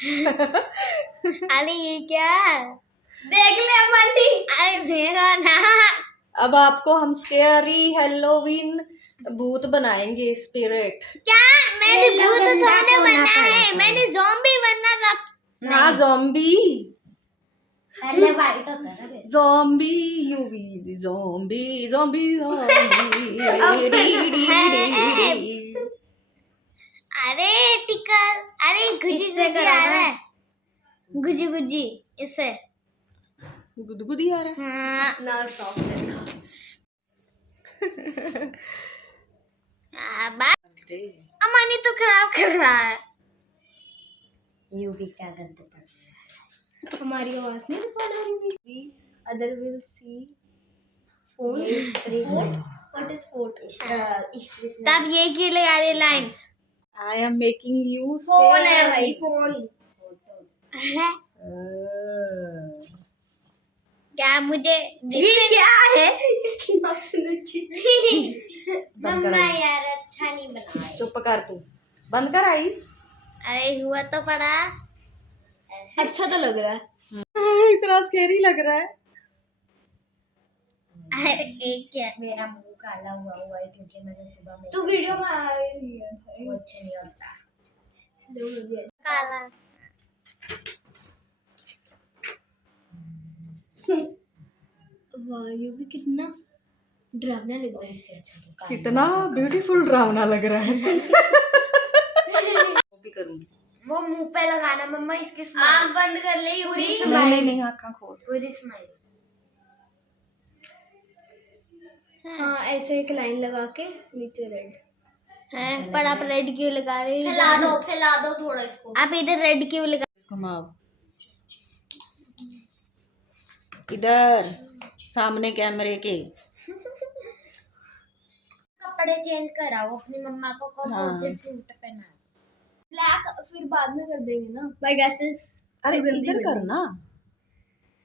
अरे ये क्या देख ले अमानी। अरे देखो ना। अब आपको हम स्केरी हेलोवीन भूत बनाएंगे, स्पिरिट। क्या मैंने ये लोग भूत गंदा थोड़े होना बना है, पड़ेगा। मैंने ज़ॉम्बी बनना था। हाँ ज़ॉम्बी, पहले वाइट होता है ना। Zombie UV, zombie zombie zombie. अरे टिकल, अरे गुजी इससे गुजी करो आ ना। रहा है, गुजी गुजी इससे। गुदगुदी आ रहा हाँ इतना शौक है। बात है। अमानी तो खराब कर रहा है। यू भी क्या करते पड़ हमारी आवाज नहीं रिकॉर्ड हो रही। Other will see phone what is fort तब ये क्यों लगा रहे lines? I am making you phone है scared. भाई फोन। क्या मुझे ये क्या है इसकी नाक से नीचे। बंद कर मम्मा आइस। यार अच्छा नहीं बना है। चुप कर तू, बंद कर आइस। अरे हुआ तो पड़ा। अच्छा तो लग रहा है। इतना स्केरी लग रहा है। अरे एक क्या मेरा मुंह काला हुआ है क्योंकि मैंने सुबह में तू वीडियो में आ रही है भाई। वो अच्छा नहीं होता। काला। वाह ये भी कितना डरावना लग रहा है। इससे अच्छा तो काला कितना ब्यूटीफुल ड्रावना लग रहा है। कॉपी करूंगी। वो मुंह पे लगाना मम्मा, इसके आँख बंद कर ले हुई। नहीं आँखें खोल। पूरी स्माइल। हाँ ऐसे एक लाइन लगा के नीचे रेड। हैं पर आप रेड क्यों लगा रहे हो? फैला दो थोड़ा इसको। आप इधर रेड क्यों लगा? घुमाओ इधर सामने कैमरे के। कपड़े चेंज कराओ अपनी मम्मा को, हाँ। मुझे सूट पहना। ब्लैक फिर बाद में कर देंगे ना। My gases. अरे इधर करना,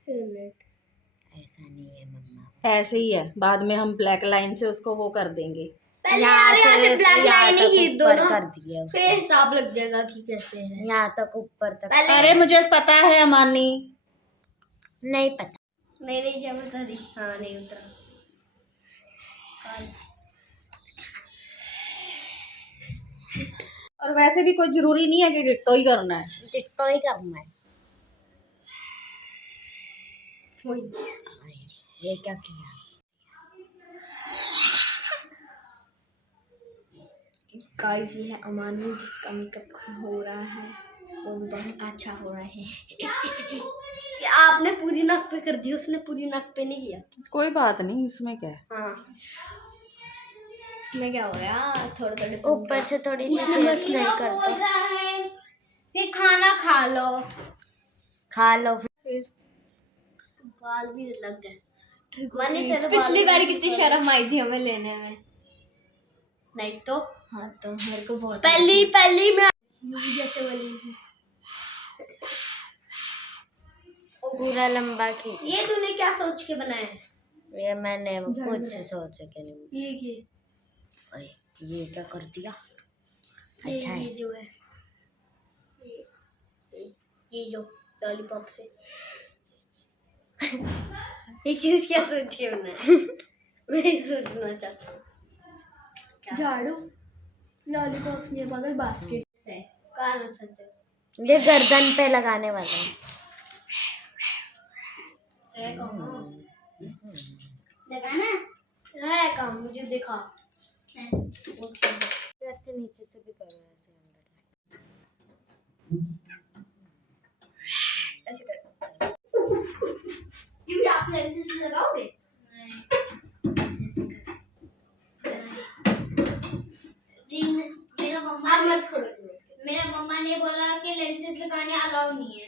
ऐसा नहीं है मम्मा। ऐसे ही है, बाद में हम ब्लैक लाइन से उसको वो कर देंगे। पहले यार यहाँ से ब्लैक लाइन ही खींच दो ना। कर दिया फिर हिसाब लग जाएगा कि कैसे है। यहाँ तक ऊपर तक। अरे मुझे पता है अमानी। नहीं पता। नहीं क्या बता दी। हाँ नहीं उतरा। और वैसे भी कोई जरूरी नहीं है कि डिट्टो ही करना है। डिट्टो ही करना है। ये क्या किया? गाइस ये है अमानी जिसका मेकअप हो रहा है और बहुत अच्छा हो रहा है। ये आपने पूरी नाक पे कर दी, उसने पूरी नाक पे नहीं किया। कोई बात नहीं, इसमें क्या है। हाँ इसमें क्या हो गया थोड़ा थोड़ा ऊपर से थोड़ी सी उसने शेप बस नहीं क्या करता। बोल रहा है कि खाना खा लो। खा लो। बाल भी लग गए। पिछली बार कितनी शर्म आई थी हमें लेने में। नहीं तो हाँ तो मेरे को बहुत पहली मैं जैसे वाली पूरा लंबा खींच। ये तूने क्या सोच के बनाया है? ये मैंने कुछ सोच के नहीं। ये ओए, ये क्या कर दिया? अच्छा ये है। जो है ये जो लॉलीपॉप से ये किस क्या सोच के बनाया? मैं सोचना चाहता हूँ झाड़ू लॉलीपॉप्स नहीं पागल बास्केट से कहाँ सच ये गर्दन पे लगाने वाला है। लगाना है काम मुझे दिखा। इधर से नीचे से भी कर रहे ऐसे कर यू आप लेंसेज लगाओगे? नहीं ऐसे कर मेरा मम्मा मत खड़ो। मेरा मम्मा ने बोला कि लेंसेज लगाने अलाउ नहीं है।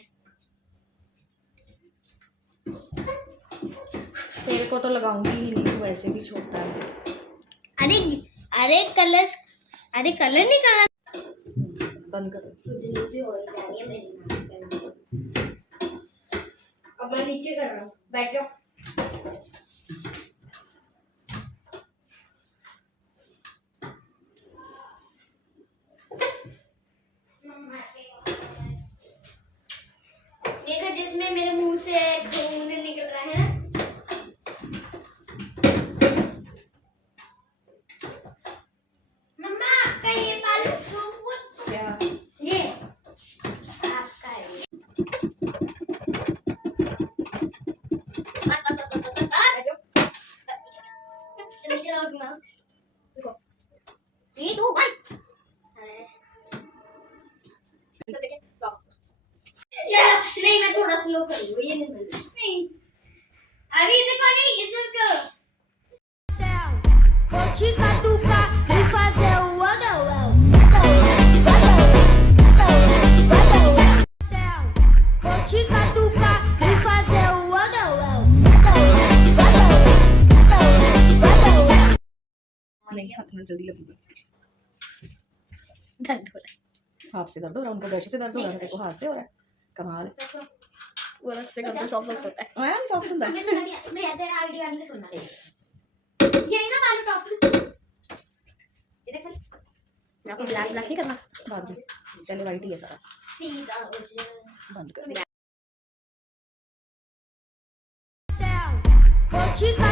तेरे को तो लगाऊंगी ही नहीं, तू वैसे भी छोटा है। अरे अरे कलर नहीं कहा। बंद करो। जलेबी हो जा रही है मेरी नाक पे। अब मैं नीचे कर रहा हूँ बैठो। स्लो करो, ये नहीं अभी देखो नहीं इधर को Chica tuca, e fazer o adão. Chica tuca, e fazer o adão. नहीं हाथ में जल्दी लगेगा। दर्द हो रहा हाथ से दर्द हो रहा है, उनको ब्रश से दर्द हो रहा है, तेरे को हाथ से हो रहा है। कमाल है। है वो रस्ते का तो सॉफ्ट होता है हाँ यार सॉफ्ट होता है। मैं तेरा आईडी आने के सुनना है ये ना वाला टॉप ये देख खाली मैं आपको ब्लैक ब्लैक नहीं करना बाद में पहले वाइट ही है सारा। सीधा उजर बंद कर। Chica